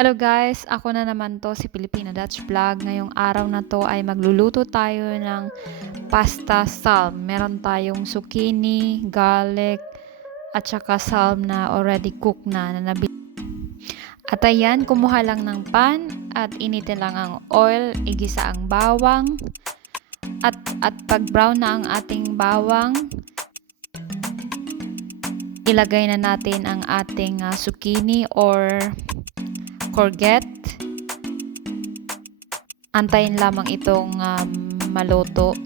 Hello guys, ako na naman to si Filipino Dutch Vlog. Ngayong araw na to ay magluluto tayo ng pasta salm. Meron tayong zucchini, garlic, at saka salm na already cooked na nabili. At ayan, kumuha lang ng pan at initin lang ang oil, igisa ang bawang. At pag brown na ang ating bawang, ilagay na natin ang ating zucchini or courgette. Antayin lamang itong maluto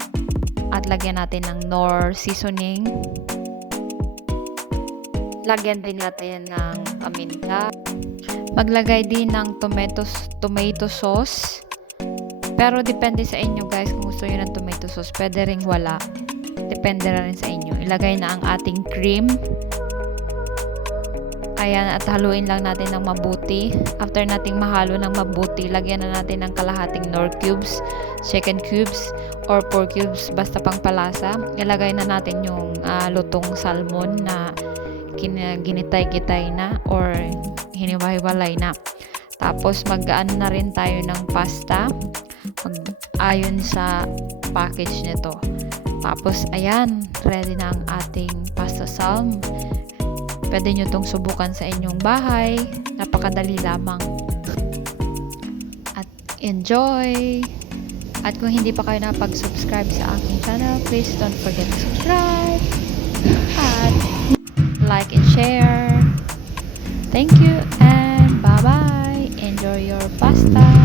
at lagyan natin ng Knorr seasoning. Lagyan din natin ng paminta. Maglagay din ng tomato sauce. Pero depende sa inyo guys kung gusto niyo ng tomato sauce. Pwede ring wala. Depende rin sa inyo. Ilagay na ang ating cream. Ayan, at haluin lang natin ng mabuti. After nating mahalo ng mabuti, lagyan na natin ng kalahating Knorr cubes, chicken cubes, or pork cubes, basta pang palasa. Ilagay na natin yung lutong salmon na ginitay-gitay na or hiniwa-hiwalay na. Tapos mag-ano na rin tayo ng pasta ayon sa package nito. Tapos ayan, ready na ang ating pasta salm. Pwede nyo itong subukan sa inyong bahay. Napakadali lamang. At enjoy! At kung hindi pa kayo nakapag-subscribe sa aking channel, please don't forget to subscribe. At like and share. Thank you and bye-bye. Enjoy your pasta.